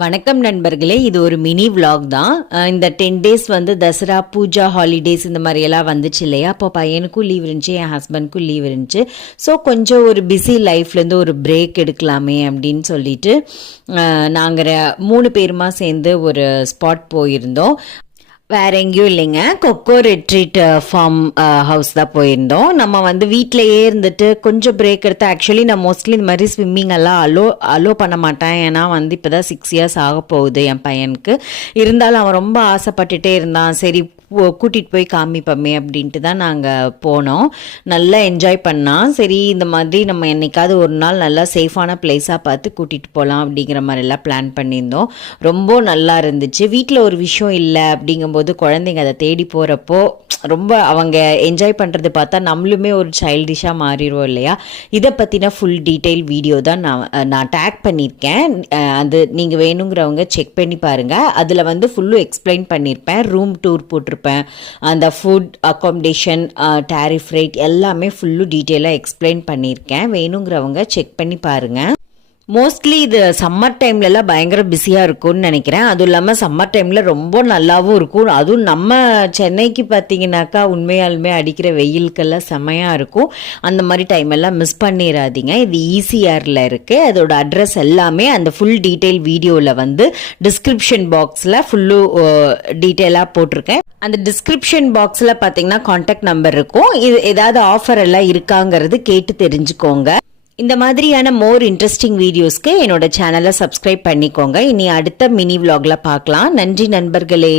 வணக்கம் நண்பர்களே, இது ஒரு மினி விலாக் தான். இந்த 10 டேஸ் வந்து தசரா பூஜா ஹாலிடேஸ் இந்த மாதிரியெல்லாம் வந்துச்சு இல்லையா. அப்போ பையனுக்கும் லீவ் இருந்துச்சு, என் ஹஸ்பண்ட்க்கும் லீவ் இருந்துச்சு. ஸோ கொஞ்சம் ஒரு பிஸி லைஃப்லேருந்து ஒரு பிரேக் எடுக்கலாமே அப்படின்னு சொல்லிட்டு நாங்கள் 3 பேருமா சேர்ந்து ஒரு ஸ்பாட் போயிருந்தோம். வேற எங்கேயும் இல்லைங்க, கொக்கோ ரெட்ரீட் ஃபார்ம் ஹவுஸ் தான் போயிருந்தோம். நம்ம வந்து வீட்டிலையே இருந்துட்டு கொஞ்சம் பிரேக் எடுத்து, ஆக்சுவலி நான் மோஸ்ட்லி இந்த மாதிரி ஸ்விம்மிங் எல்லாம் அலோ பண்ண மாட்டேன். ஏன்னா வந்து இப்போ தான் 6 இயர்ஸ் ஆக போகுது என் பையனுக்கு. இருந்தாலும் அவன் ரொம்ப ஆசைப்பட்டுட்டே இருந்தான். சரி கூட்டிகிட்டு போய் காமிப்போமே அப்படின்ட்டு தான் நாங்கள் போனோம். நல்லா என்ஜாய் பண்ணான். சரி இந்த மாதிரி நம்ம என்னைக்காவது ஒரு நாள் நல்லா சேஃபான பிளேஸாக பார்த்து கூட்டிகிட்டு போகலாம் அப்படிங்கிற மாதிரிலாம் பிளான் பண்ணியிருந்தோம். ரொம்ப நல்லா இருந்துச்சு. வீட்டில் ஒரு விஷயம் இல்லை அப்படிங்கும்போது குழந்தைங்க அதை தேடி போகிறப்போ ரொம்ப அவங்க என்ஜாய் பண்ணுறது பார்த்தா நம்மளுமே ஒரு சைல்டிஷாக மாறிடுவோம் இல்லையா. இதை பற்றின ஃபுல் டீட்டெயில் வீடியோ தான் நான் டேக் பண்ணியிருக்கேன். அது நீங்கள் வேணுங்கிறவங்க செக் பண்ணி பாருங்கள். அதில் வந்து ஃபுல்லும் எக்ஸ்பிளைன் பண்ணியிருப்பேன். ரூம் டூர் போட்டிருப்பேன். அந்த ஃபுட், அக்காமடேஷன், டேரிஃப் ரேட் எல்லாமே ஃபுல்லு டீட்டெயிலாக எக்ஸ்பிளைன் பண்ணியிருக்கேன். வேணுங்கிறவங்க செக் பண்ணி பாருங்கள். மோஸ்ட்லி இது சம்மர் டைம்லலாம் பயங்கர பிஸியாக இருக்கும்னு நினைக்கிறேன். அதுவும் இல்லாமல் சம்மர் டைமில் ரொம்ப நல்லாவும் இருக்கும். அதுவும் நம்ம சென்னைக்கு பார்த்தீங்கன்னாக்கா உண்மையாலுமே அடிக்கிற வெயிலுக்கெல்லாம் செம்மையாக இருக்கும். அந்த மாதிரி டைம் எல்லாம் மிஸ் பண்ணிடாதீங்க. இது ஈசிஆரில் இருக்குது. அதோட அட்ரஸ் எல்லாமே அந்த ஃபுல் டீட்டெயில் வீடியோவில் வந்து டிஸ்கிரிப்ஷன் பாக்ஸில் ஃபுல்லு டீட்டெயிலாக போட்டிருக்கேன். அந்த டிஸ்கிரிப்ஷன் பாக்ஸில் பார்த்தீங்கன்னா கான்டாக்ட் நம்பர் இருக்கும். இது ஏதாவது ஆஃபர் எல்லாம் இருக்காங்கிறது கேட்டு தெரிஞ்சுக்கோங்க. இந்த மாதிரியான மோர் இன்ட்ரெஸ்டிங் வீடியோஸ்க்கு என்னோட சேனலை சப்ஸ்கிரைப் பண்ணிக்கோங்க. இனி அடுத்த மினி விலாக்ல பார்க்கலாம். நன்றி நண்பர்களே.